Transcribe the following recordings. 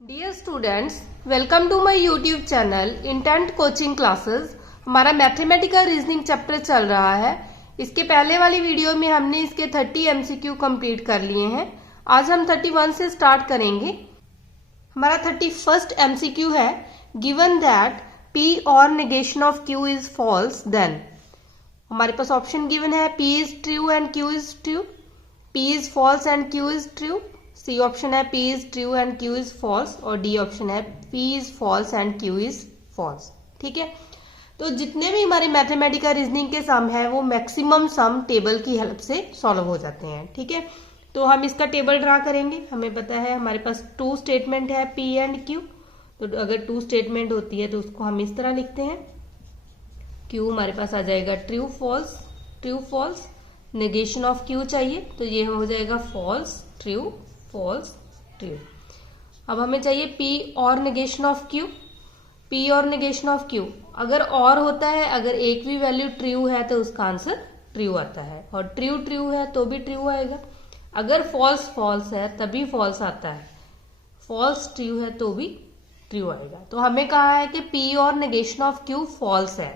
Dear students, welcome to my YouTube channel intent coaching classes. हमारा mathematical reasoning chapter चल रहा है। इसके पहले वाली वीडियो में हमने इसके 30 एमसीक्यू कंप्लीट कर लिए हैं। आज हम 31 से स्टार्ट करेंगे। हमारा 31st एमसीक्यू है, गिवन दैट P और negation of Q is false then. हमारे पास ऑप्शन गिवन है P is true and Q is true, P is false and Q is true, C option है P is true and Q is false, और D option है P is false and Q is false. ठीक है, तो जितने भी हमारे mathematical reasoning के सम है वो मैक्सिमम सम टेबल की हेल्प से सॉल्व हो जाते हैं। ठीक है, तो हम इसका टेबल ड्रा करेंगे। हमें पता है हमारे पास 2 स्टेटमेंट है P एंड Q, तो अगर 2 स्टेटमेंट होती है तो उसको हम इस तरह लिखते हैं। Q हमारे पास आ जाएगा true false, true false. Negation of Q चाहिए तो ये हो जाएगा फॉल्स ट्रू फॉल्स ट्रू। अब हमें चाहिए P और नेगेशन ऑफ Q, P और नेगेशन ऑफ Q। अगर और होता है, अगर एक भी वैल्यू ट्रू है तो उसका आंसर ट्रू आता है, और ट्रू ट्रू है तो भी ट्रू आएगा। अगर फॉल्स फॉल्स है तभी फॉल्स आता है, फॉल्स ट्रू है तो भी ट्रू आएगा। तो हमें कहा है कि P और नेगेशन ऑफ Q फॉल्स है,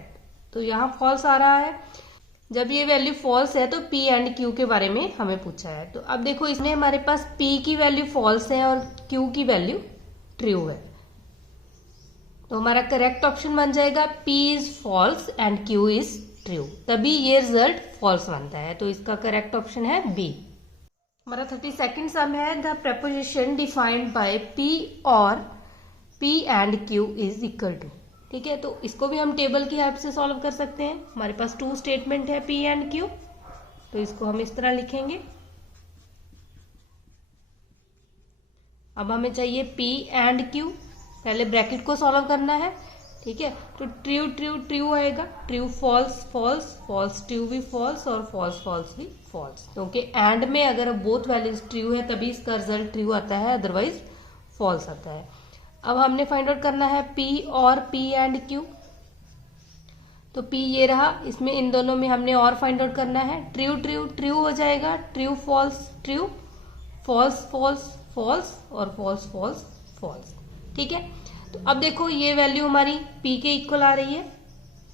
तो यहाँ फॉल्स आ रहा है। जब ये वैल्यू फॉल्स है तो P एंड Q के बारे में हमें पूछा है। तो अब देखो इसमें हमारे पास P की वैल्यू फॉल्स है और Q की वैल्यू ट्रू है, तो हमारा करेक्ट ऑप्शन बन जाएगा P is false and Q is true, तभी ये रिजल्ट फॉल्स बनता है। तो इसका करेक्ट ऑप्शन है B। हमारा 32nd सम है, the proposition defined by P और P and Q is equal to. ठीक है, तो इसको भी हम टेबल की हेल्प से सॉल्व कर सकते हैं। हमारे पास 2 स्टेटमेंट है P एंड Q, तो इसको हम इस तरह लिखेंगे। अब हमें चाहिए P एंड Q, पहले ब्रैकेट को सॉल्व करना है। ठीक है, तो ट्रू ट्रू ट्रू आएगा, true false false, false true भी फॉल्स, और फॉल्स फॉल्स भी फॉल्स, क्योंकि एंड में अगर बोथ वैल्यूज ट्रू है तभी इसका रिजल्ट ट्रू आता है, अदरवाइज फॉल्स आता है। अब हमने फाइंड आउट करना है P और P एंड Q, तो P ये रहा, इसमें इन दोनों में हमने और फाइंड आउट करना है। ट्रू ट्रू ट्रू हो जाएगा, true false true, false false false, और फॉल्स फॉल्स फॉल्स। ठीक है, तो अब देखो ये वैल्यू हमारी P के इक्वल आ रही है,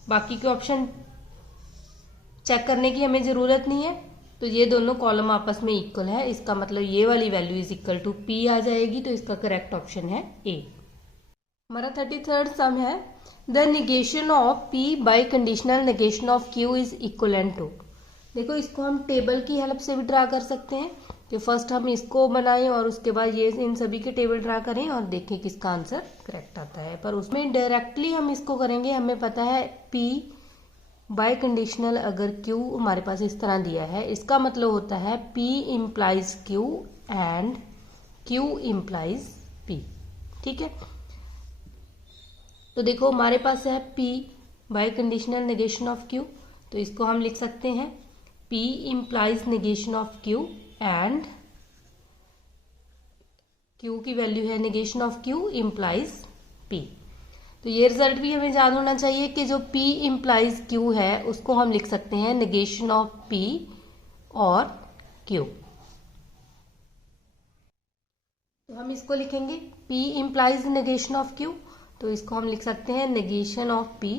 बाकी के ऑप्शन चेक करने की हमें जरूरत नहीं है। तो ये दोनों कॉलम आपस में इक्वल है, इसका मतलब ये वाली value is equal to P आ जाएगी, तो इसका करेक्ट ऑप्शन है A। हमारा 33rd सम है, the negation of P by conditional negation of Q is equivalent to. देखो इसको हम टेबल की हेल्प से भी ड्रा कर सकते हैं, तो फर्स्ट हम इसको बनाएं और उसके बाद ये इन सभी के टेबल ड्रा करें और देखें किसका आंसर करेक्ट आता है। पर उसमें डायरेक्टली हम इसको करेंगे। हमें पता है P बाय कंडीशनल अगर Q हमारे पास इस तरह दिया है, इसका मतलब होता है P implies Q and Q implies P। ठीक है, तो देखो हमारे पास है P by conditional negation of Q, तो इसको हम लिख सकते हैं P implies negation of Q and Q की वैल्यू है negation of Q implies P। तो ये रिजल्ट भी हमें याद होना चाहिए कि जो P इम्प्लाइज Q है उसको हम लिख सकते हैं नेगेशन ऑफ P और Q। तो हम इसको लिखेंगे P implies negation of Q, तो इसको हम लिख सकते हैं नेगेशन ऑफ P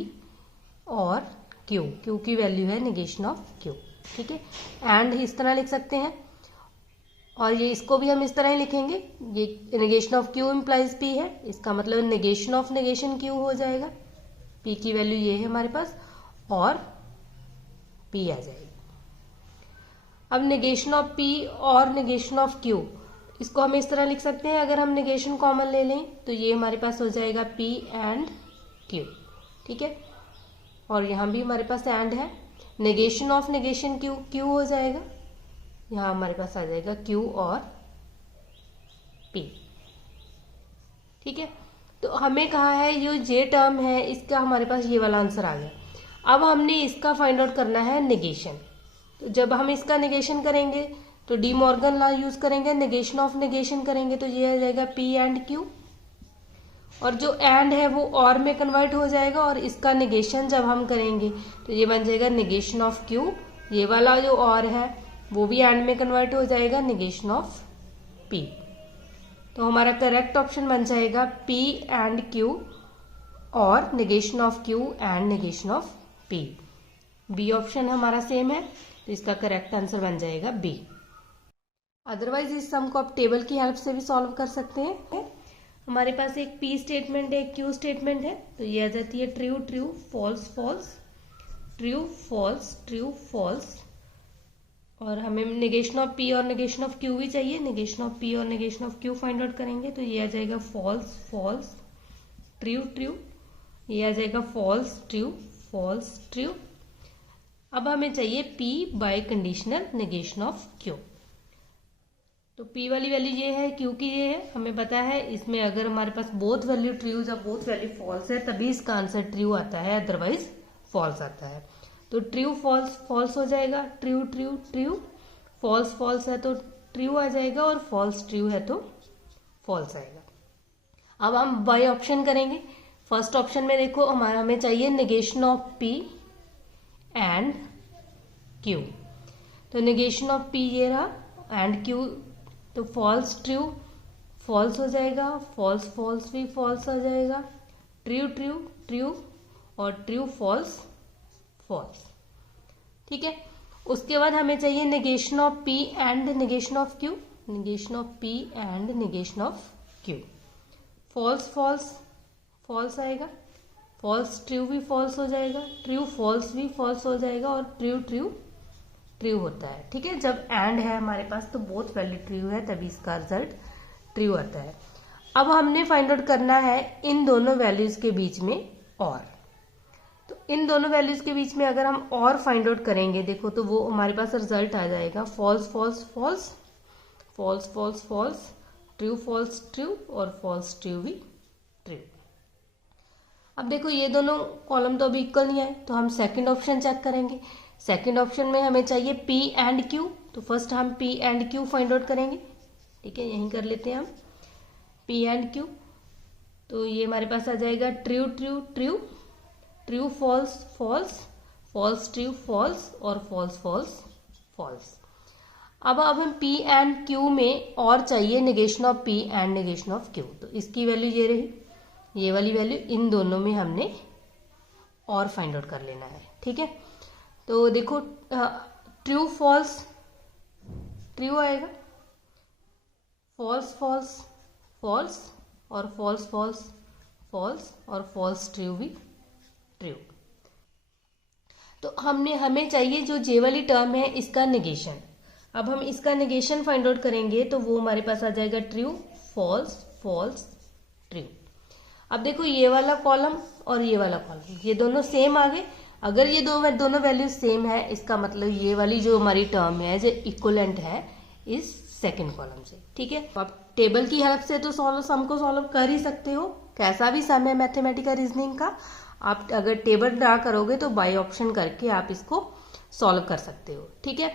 और Q, Q की वैल्यू है नेगेशन ऑफ Q। ठीक है, एंड इस तरह लिख सकते हैं, और ये इसको भी हम इस तरह ही लिखेंगे। ये negation of Q implies P है, इसका मतलब नेगेशन ऑफ नेगेशन Q हो जाएगा। P की वैल्यू ये है हमारे पास, और P आ जाएगी। अब नेगेशन ऑफ P और नेगेशन ऑफ Q, इसको हम इस तरह लिख सकते हैं। अगर हम नेगेशन कॉमन ले लें तो ये हमारे पास हो जाएगा P एंड Q। ठीक है, और यहाँ भी हमारे पास एंड है, negation of negation Q Q हो जाएगा, यहाँ हमारे पास आ जाएगा Q और P। ठीक है, तो हमें कहा है जो जे टर्म है इसका हमारे पास ये वाला आंसर आ गया। अब हमने इसका फाइंड आउट करना है नेगेशन, तो जब हम इसका नेगेशन करेंगे तो डी मॉर्गन लॉ यूज करेंगे, नेगेशन ऑफ नेगेशन करेंगे तो ये आ जाएगा P एंड Q, और जो एंड है वो और में कन्वर्ट हो जाएगा, और इसका नेगेशन जब हम करेंगे तो ये बन जाएगा नेगेशन ऑफ Q, ये वाला जो और है वो भी एंड में कन्वर्ट हो जाएगा नेगेशन ऑफ P। तो तो हमारा करेक्ट ऑप्शन बन जाएगा P एंड Q और negation of Q and negation of P। B option हमारा सेम है, तो इसका करेक्ट आंसर बन जाएगा बी। अदरवाइज इस सम को आप टेबल की हेल्प से भी सॉल्व कर सकते हैं। हमारे पास एक P स्टेटमेंट है, एक Q स्टेटमेंट है, तो ये आ जाती है true true false false, true false true false. और हमें नेगेशन ऑफ P और नेगेशन ऑफ Q भी चाहिए। नेगेशन ऑफ P और negation of Q find out करेंगे तो ये आ जाएगा फॉल्स फॉल्स ट्रू ट्रू, ये आ जाएगा फॉल्स ट्रू। अब हमें चाहिए P by conditional negation of Q। तो P वाली वैल्यू ये है, Q की ये है। हमें पता है इसमें अगर हमारे पास बोथ वैल्यू ट्रू या बोथ वैल्यू फॉल्स है तभी इसका आंसर ट्रू आता है, अदरवाइज फॉल्स आता है। तो ट्रू फॉल्स फॉल्स हो जाएगा, true true true, false false है तो ट्रू आ जाएगा और फॉल्स ट्रू है तो फॉल्स आएगा। अब हम बाय ऑप्शन करेंगे। फर्स्ट ऑप्शन में देखो हमें चाहिए negation of P and Q। तो नेगेशन ऑफ P ये रहा एंड Q, तो फॉल्स ट्रू फॉल्स हो जाएगा, फॉल्स फॉल्स भी फॉल्स आ जाएगा, ट्रू ट्रू ट्रू और ट्रू फॉल्स फॉल्स। ठीक है, उसके बाद हमें चाहिए negation of P and negation of Q, negation of P and negation of Q। False false false आएगा, फॉल्स ट्रू भी फॉल्स हो जाएगा, ट्रू फॉल्स भी फॉल्स हो जाएगा और ट्रू ट्रू ट्रू होता है। ठीक है, जब एंड है हमारे पास तो बोथ वैल्यू ट्रू है तभी इसका रिजल्ट ट्रू आता है। अब हमने फाइंड आउट करना है इन दोनों वैल्यूज के बीच में और। तो इन दोनों वैल्यूज के बीच में अगर हम और फाइंड आउट करेंगे देखो तो वो हमारे पास रिजल्ट आ जाएगा false false false, false false false, true false true और फॉल्स ट्रू भी ट्रू। अब देखो ये दोनों कॉलम तो अभी इक्वल नहीं है, तो हम सेकंड ऑप्शन चेक करेंगे। सेकंड ऑप्शन में हमें चाहिए P एंड Q, तो फर्स्ट हम P and Q find out करेंगे। ठीक है, यहीं कर लेते हैं हम P एंड Q। तो ये हमारे पास आ जाएगा true true true, true false false, false true false और फॉल्स फॉल्स फॉल्स। अब हम P एंड Q में और चाहिए negation of P and negation of Q, तो इसकी वैल्यू ये रही, ये वाली वैल्यू इन दोनों में हमने और फाइंड आउट कर लेना है। ठीक है, तो देखो ट्रू फॉल्स ट्रू आएगा, फॉल्स फॉल्स फॉल्स और फॉल्स फॉल्स फॉल्स और फॉल्स ट्रू भी ट्रू। तो हमें चाहिए जो जे वाली टर्म है इसका नेगेशन। अब हम इसका नेगेशन फाइंड आउट करेंगे तो वो हमारे पास आ जाएगा ट्रू फॉल्स फॉल्स ट्रू। अब देखो ये वाला कॉलम और ये वाला कॉलम ये दोनों सेम आ गए। अगर ये दोनों वैल्यू सेम है इसका मतलब ये वाली जो हमारी टर्म है जो इक्वलेंट है इस सेकंड कॉलम से। ठीक है, आप टेबल की हेल्प से तो सम को सॉल्व कर ही सकते हो। कैसा भी सम है मैथमेटिकल रीजनिंग का, आप अगर टेबल ड्रा करोगे तो बाय ऑप्शन करके आप इसको सॉल्व कर सकते हो। ठीक है,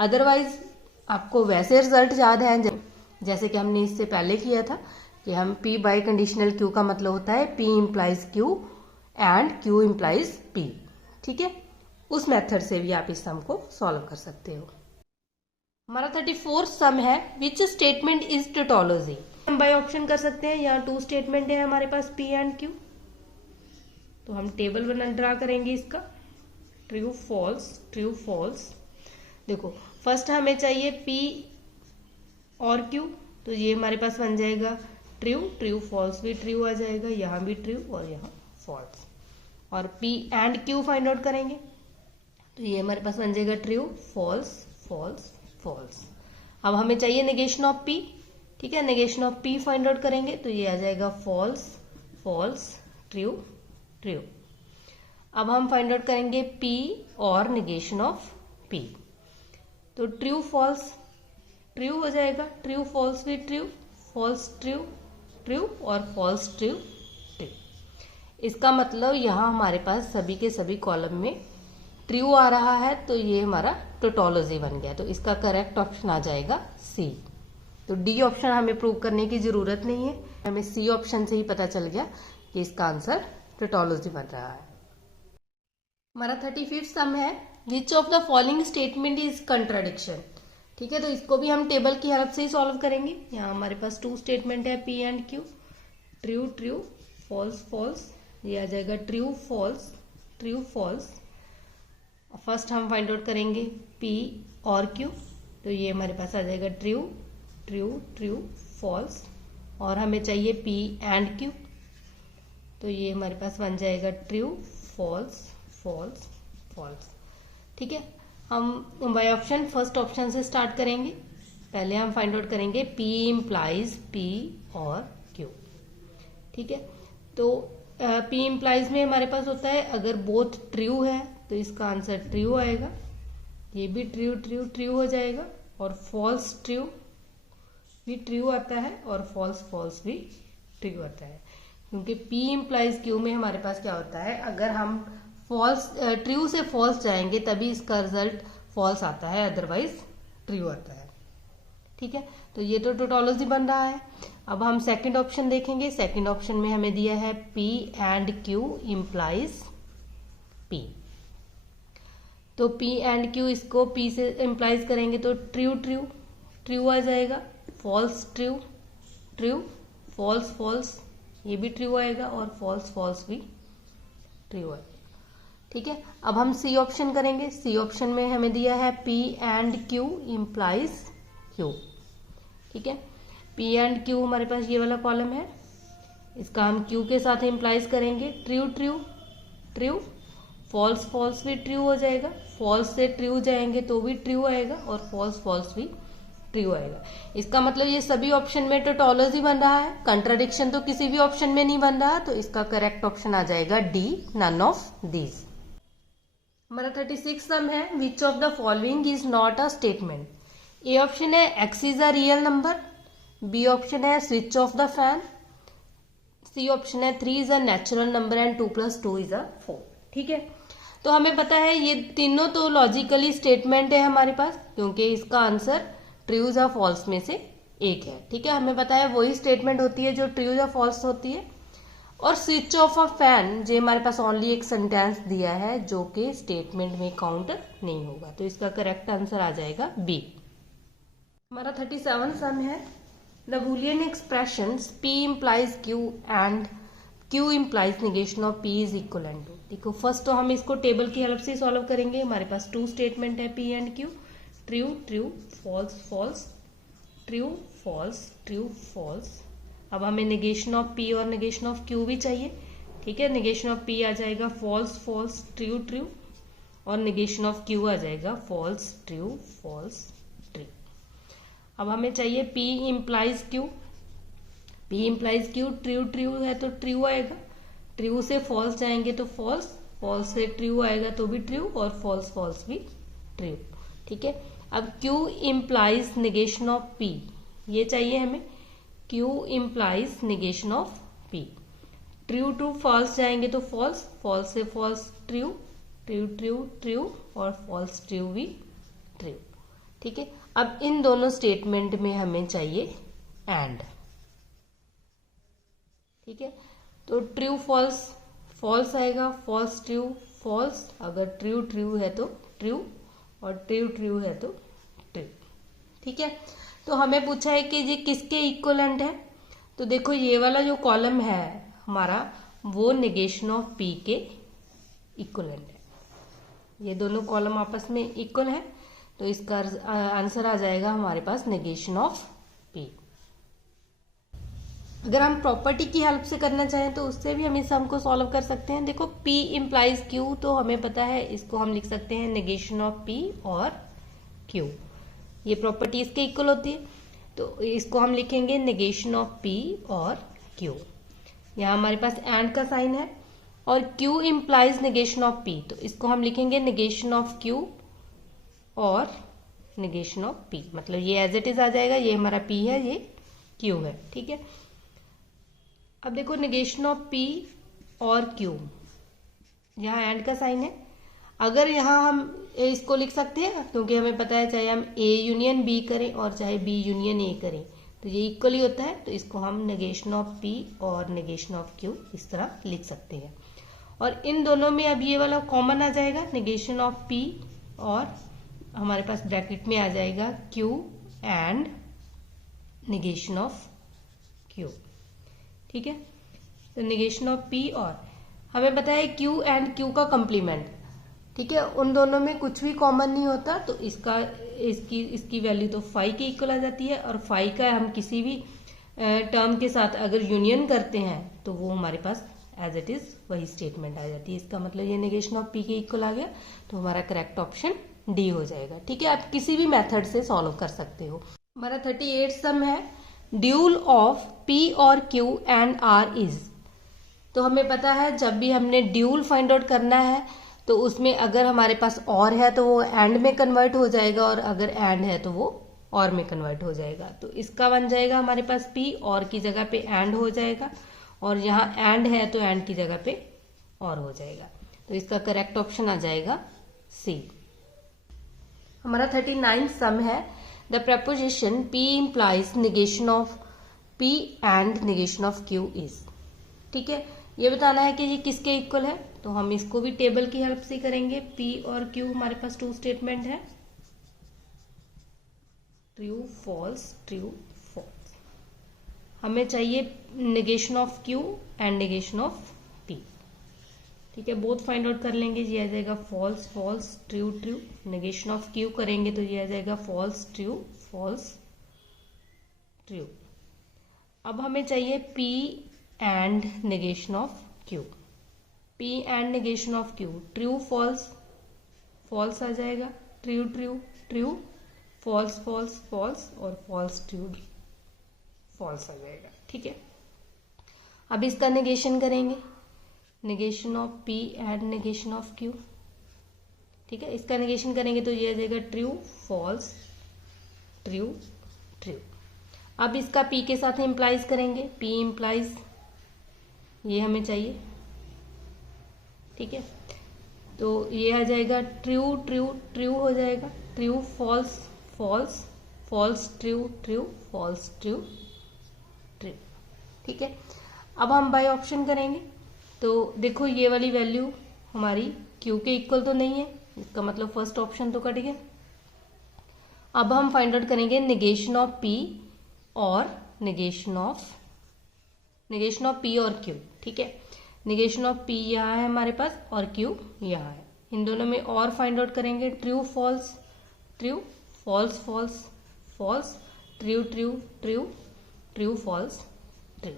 अदरवाइज आपको वैसे रिजल्ट याद है जैसे कि हमने इससे पहले किया था कि हम P बाय कंडीशनल Q का मतलब होता है P implies Q and Q implies P। ठीक है, उस मेथड से भी आप इस सम को सॉल्व कर सकते हो। हमारा 34th सम है विच स्टेटमेंट इज टोटोलॉजी। हम बाय ऑप्शन कर सकते हैं, यहाँ 2 स्टेटमेंट है हमारे पास P एंड Q। तो हम टेबल ड्रा करेंगे इसका ट्रू फॉल्स। देखो फर्स्ट हमें चाहिए P और Q, तो ये हमारे पास बन जाएगा ट्रू फॉल्स भी ट्रू आ जाएगा, यहाँ भी ट्रू और यहाँ फॉल्स। और P and Q find out करेंगे तो ये हमारे पास बन जाएगा ट्रू फॉल्स फॉल्स फॉल्स। अब हमें चाहिए नेगेशन ऑफ P। ठीक है, negation of P find out करेंगे तो ये आ जाएगा फॉल्स फॉल्स ट्रू ट्रू। अब हम फाइंड आउट करेंगे P और नेगेशन ऑफ P, तो ट्रू फॉल्स ट्रू हो जाएगा, ट्रू फॉल्स भी ट्रू, फॉल्स ट्रू ट्रू और फॉल्स ट्रू ट्रू। इसका मतलब यहाँ हमारे पास सभी के सभी कॉलम में ट्रू आ रहा है, तो ये हमारा टोटोलॉजी बन गया। तो इसका करेक्ट ऑप्शन आ जाएगा सी। तो डी ऑप्शन हमें प्रूव करने की जरूरत नहीं है, हमें सी ऑप्शन से ही पता चल गया कि इसका आंसर टोटोलॉजी बन रहा है। हमारा 35th सम है which of the following statement is contradiction. ठीक है, तो इसको भी हम टेबल की हेल्प से ही सॉल्व करेंगे। यहाँ हमारे पास 2 स्टेटमेंट है P and Q, true true, false false, ये आ जाएगा true false, true false. First हम फाइंड आउट करेंगे P और Q, तो ये हमारे पास आ जाएगा ट्रू ट्रू ट्रू फॉल्स, और हमें चाहिए P एंड Q, तो ये हमारे पास बन जाएगा ट्रू फॉल्स फॉल्स फॉल्स। ठीक है, हम बाय ऑप्शन फर्स्ट ऑप्शन से स्टार्ट करेंगे। पहले हम फाइंड आउट करेंगे P इम्प्लाइज P और Q। ठीक है, तो P इम्प्लाइज में हमारे पास होता है अगर बोथ ट्रू है तो इसका आंसर ट्रू आएगा, ये भी ट्रू ट्रू ट्रू हो जाएगा, और फॉल्स ट्रू भी ट्रू आता है, और फॉल्स फॉल्स भी ट्रू आता है, क्योंकि P इम्प्लाइज Q में हमारे पास क्या होता है, अगर हम फॉल्स ट्रू से फॉल्स जाएंगे तभी इसका रिजल्ट फॉल्स आता है, अदरवाइज ट्रू आता है। ठीक है, तो ये तो टोटोलॉजी बन रहा है। अब हम सेकंड ऑप्शन देखेंगे। सेकंड ऑप्शन में हमें दिया है P and Q implies P, तो P एंड Q इसको P से इम्प्लाइज करेंगे तो ट्रू ट्रू ट्रू आ जाएगा, false true true, false false, ये भी ट्रू आएगा, और फॉल्स फॉल्स भी ट्रू आएगा। ठीक है, अब हम सी ऑप्शन करेंगे। सी ऑप्शन में हमें दिया है P and Q implies Q। ठीक है, P एंड Q हमारे पास ये वाला कॉलम है, इसका हम Q के साथ इम्प्लाइज करेंगे true true true, false false भी ट्रू हो जाएगा, फॉल्स से ट्रू जाएंगे तो भी ट्रू आएगा, और फॉल्स फॉल्स भी ट्रू आएगा। इसका मतलब ये सभी ऑप्शन में टोटोलॉजी बन रहा है, कंट्राडिक्शन तो किसी भी ऑप्शन में नहीं बन रहा, तो इसका करेक्ट ऑप्शन आ जाएगा डी, नन ऑफ दीज। हमारा 36 सम है, which of the following is not a statement. A option है X is a real number, B option है switch off the fan, C option है 3 is a natural number and 2 + 2 is a 4। ठीक है, तो हमें पता है ये तीनों तो लॉजिकली स्टेटमेंट है हमारे पास, क्योंकि इसका आंसर ट्रू या फॉल्स में से एक है। ठीक है, हमें पता है वही स्टेटमेंट होती है जो ट्रू या फॉल्स होती है। और स्विच ऑफ अ फैन, जो हमारे पास ओनली एक सेंटेंस दिया है जो कि स्टेटमेंट में काउंट नहीं होगा, तो इसका करेक्ट आंसर आ जाएगा बी। हमारा 37 सम है, the Boolean expressions P implies Q and Q implies negation of P is equivalent to. देखो फर्स्ट तो हम इसको टेबल की हेल्प से सॉल्व करेंगे। हमारे पास 2 स्टेटमेंट है P and Q, true true, false false, true false, true false. अब हमें नेगेशन ऑफ P और नेगेशन ऑफ Q भी चाहिए। ठीक है, नेगेशन ऑफ P आ जाएगा फॉल्स फॉल्स ट्रू ट्रू, और नेगेशन ऑफ Q आ जाएगा फॉल्स ट्रू फॉल्स ट्रू। अब हमें चाहिए P implies Q, P implies Q true true है तो ट्रू आएगा, ट्रू से फॉल्स जाएंगे तो फॉल्स, फॉल्स से ट्रू आएगा तो भी ट्रू, और फॉल्स फॉल्स भी ट्रू। ठीक है, अब Q implies negation of P, ये चाहिए हमें, Q implies negation of P, true to false जाएंगे तो फॉल्स, फॉल्स से false true, true true true, और फॉल्स ट्रू भी ट्रू। ठीक है, अब इन दोनों स्टेटमेंट में हमें चाहिए एंड। ठीक है, तो ट्रू फॉल्स फॉल्स आएगा, फॉल्स ट्रू फॉल्स, अगर ट्रू ट्रू है तो ट्रू, और ट्रू ट्रू है तो ट्रू। ठीक है, तो हमें पूछा है कि ये किसके इक्वलेंट है, तो देखो ये वाला जो कॉलम है हमारा वो नेगेशन ऑफ P के इक्वलेंट है, ये दोनों कॉलम आपस में इक्वल है, तो इसका आंसर आ जाएगा हमारे पास नेगेशन ऑफ P। अगर हम प्रॉपर्टी की हेल्प से करना चाहें तो उससे भी हम इस सम को सॉल्व कर सकते हैं। देखो P इम्प्लाइज Q, तो हमें पता है इसको हम लिख सकते हैं नेगेशन ऑफ P और Q, ये प्रॉपर्टी इसके इक्वल होती है, तो इसको हम लिखेंगे नेगेशन ऑफ P और Q। यहाँ हमारे पास एंड का साइन है, और Q implies negation of P, तो इसको हम लिखेंगे नेगेशन ऑफ Q और नेगेशन ऑफ P, मतलब ये एज इट इज आ जाएगा, ये हमारा P है, ये Q है। ठीक है, अब देखो नेगेशन ऑफ P और Q, यहाँ एंड का साइन है, अगर यहाँ हम इसको लिख सकते हैं, क्योंकि हमें पता है चाहे हम A यूनियन B करें और चाहे B यूनियन A करें तो ये इक्वल ही होता है, तो इसको हम नेगेशन ऑफ P और नेगेशन ऑफ Q इस तरह लिख सकते हैं। और इन दोनों में अब ये वाला कॉमन आ जाएगा, नेगेशन ऑफ P और हमारे पास ब्रैकेट में आ जाएगा Q and negation of Q। ठीक है, तो नेगेशन ऑफ P और हमें पता है Q एंड Q का कंप्लीमेंट। ठीक है, उन दोनों में कुछ भी कॉमन नहीं होता, तो इसकी वैल्यू तो फाई के इक्वल आ जाती है। और फाई का हम किसी भी टर्म के साथ अगर यूनियन करते हैं तो वो हमारे पास एज इट इज वही स्टेटमेंट आ जाती है। इसका मतलब ये नेगेशन ऑफ P के इक्वल आ गया, तो हमारा करेक्ट ऑप्शन डी हो जाएगा। ठीक है, आप किसी भी मेथड से सॉल्व कर सकते हो। हमारा 38 सम है, ड्यूल ऑफ P और Q एंड R इज। तो हमें पता है जब भी हमने ड्यूल फाइंड आउट करना है तो उसमें अगर हमारे पास और है तो वो एंड में कन्वर्ट हो जाएगा, और अगर एंड है तो वो और में कन्वर्ट हो जाएगा। तो इसका बन जाएगा हमारे पास P, और की जगह पे एंड हो जाएगा, और यहाँ एंड है तो एंड की जगह पे और हो जाएगा। तो इसका करेक्ट ऑप्शन आ जाएगा सी। हमारा 39 सम है, the preposition P implies negation of P and negation of Q is. ठीक है, ये बताना है कि ये किसके इक्वल है, तो हम इसको भी टेबल की हेल्प से करेंगे। P और Q हमारे पास टू स्टेटमेंट है, ट्रू फॉल्स ट्रू फॉल्स। हमें चाहिए negation of Q and negation of P। ठीक है, बोथ फाइंड आउट कर लेंगे, ये आ जाएगा false false true true. Negation of Q करेंगे तो ये आ जाएगा फॉल्स ट्रू फॉल्स ट्रू। अब हमें चाहिए P and negation of Q। P and negation of Q, true false false आ जाएगा, true true true, false false false, और फॉल्स ट्रू फॉल्स आ जाएगा। ठीक है, अब इसका नेगेशन करेंगे, negation of P and negation of Q। ठीक है, इसका नेगेशन करेंगे तो ये आ जाएगा ट्रू फॉल्स ट्रू ट्रू। अब इसका P के साथ इम्प्लाइज करेंगे, P इम्प्लाइज, ये हमें चाहिए। ठीक है, तो ये आ जाएगा ट्रू ट्रू ट्रू हो जाएगा, true false false false true true false true true. ठीक है, अब हम बाय ऑप्शन करेंगे, तो देखो ये वाली वैल्यू हमारी Q के इक्वल तो नहीं है, इसका मतलब फर्स्ट ऑप्शन तो कट गया। अब हम फाइंड आउट करेंगे नेगेशन ऑफ P और नेगेशन ऑफ P और Q। ठीक है, नेगेशन ऑफ P यहाँ है हमारे पास और Q यहाँ है, इन दोनों में और फाइंड आउट करेंगे, true false true false false false true true true true false true.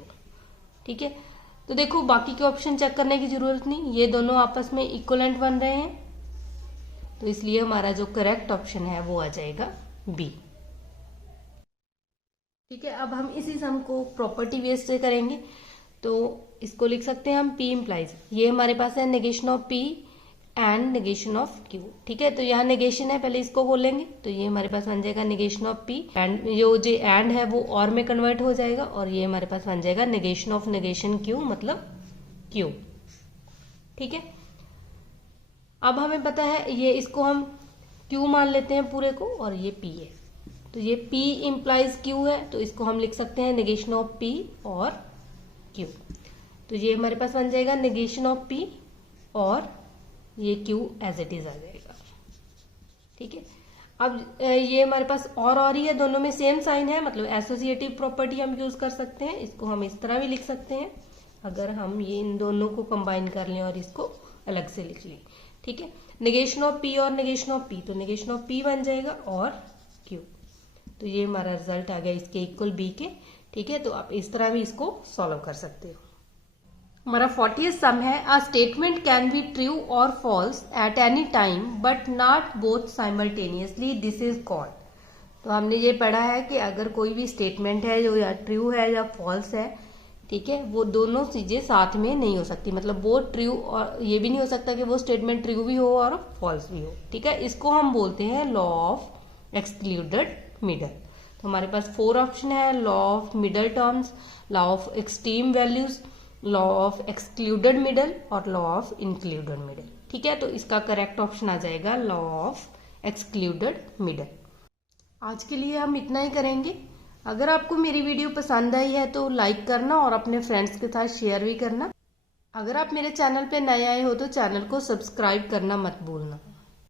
ठीक है, तो देखो बाकी के ऑप्शन चेक करने की जरूरत नहीं, ये दोनों आपस में इक्वलेंट बन रहे हैं, तो इसलिए हमारा जो करेक्ट ऑप्शन है वो आ जाएगा बी। ठीक है, अब हम इसी सम को प्रॉपर्टी बेस से करेंगे, तो इसको लिख सकते हैं हम P इम्प्लाइज, ये हमारे पास है negation of P and negation of Q। ठीक है, तो यहाँ नेगेशन है, पहले इसको बोलेंगे, तो ये हमारे पास बन जाएगा नेगेशन ऑफ P एंड जो एंड है वो और में कन्वर्ट हो जाएगा, और ये हमारे पास बन जाएगा नेगेशन ऑफ नेगेशन Q मतलब Q। ठीक है, अब हमें पता है ये, इसको हम Q मान लेते हैं पूरे को, और ये P है, तो ये P इम्प्लाइज Q है, तो इसको हम लिख सकते हैं नेगेशन ऑफ P और Q। तो ये हमारे पास बन जाएगा नेगेशन ऑफ P और ये Q एज इट इज आ जाएगा। ठीक है, अब ये हमारे पास और ही है, दोनों में सेम साइन है, मतलब एसोसिएटिव प्रॉपर्टी हम यूज कर सकते हैं, इसको हम इस तरह भी लिख सकते हैं अगर हम ये इन दोनों को कंबाइन कर लें और इसको अलग से लिख लें। ठीक है, नेगेशन ऑफ P और नेगेशन ऑफ P, तो नेगेशन ऑफ P बन जाएगा और Q, तो ये हमारा रिजल्ट आ गया इसके इक्वल B के। ठीक है, तो आप इस तरह भी इसको सॉल्व कर सकते हो। हमारा 40th सम है, a statement can be true और false at any time but not both simultaneously, this is called. तो हमने ये पढ़ा है कि अगर कोई भी स्टेटमेंट है जो या ट्रू है या फॉल्स है, ठीक है, वो दोनों चीजें साथ में नहीं हो सकती, मतलब वो ट्रू और ये भी नहीं हो सकता कि वो स्टेटमेंट ट्रू भी हो और फॉल्स भी हो। ठीक है, इसको हम बोलते हैं लॉ ऑफ एक्सक्लूडेड मिडल। तो हमारे पास 4 ऑप्शन है, law of middle terms, law of extreme values, law of excluded middle और लॉ ऑफ इंक्लूडेड मिडल। ठीक है, तो इसका करेक्ट ऑप्शन आ जाएगा लॉ ऑफ एक्सक्लूडेड मिडल। आज के लिए हम इतना ही करेंगे। अगर आपको मेरी वीडियो पसंद आई है तो लाइक करना और अपने फ्रेंड्स के साथ शेयर भी करना। अगर आप मेरे चैनल पे नए आए हो तो चैनल को सब्सक्राइब करना मत भूलना।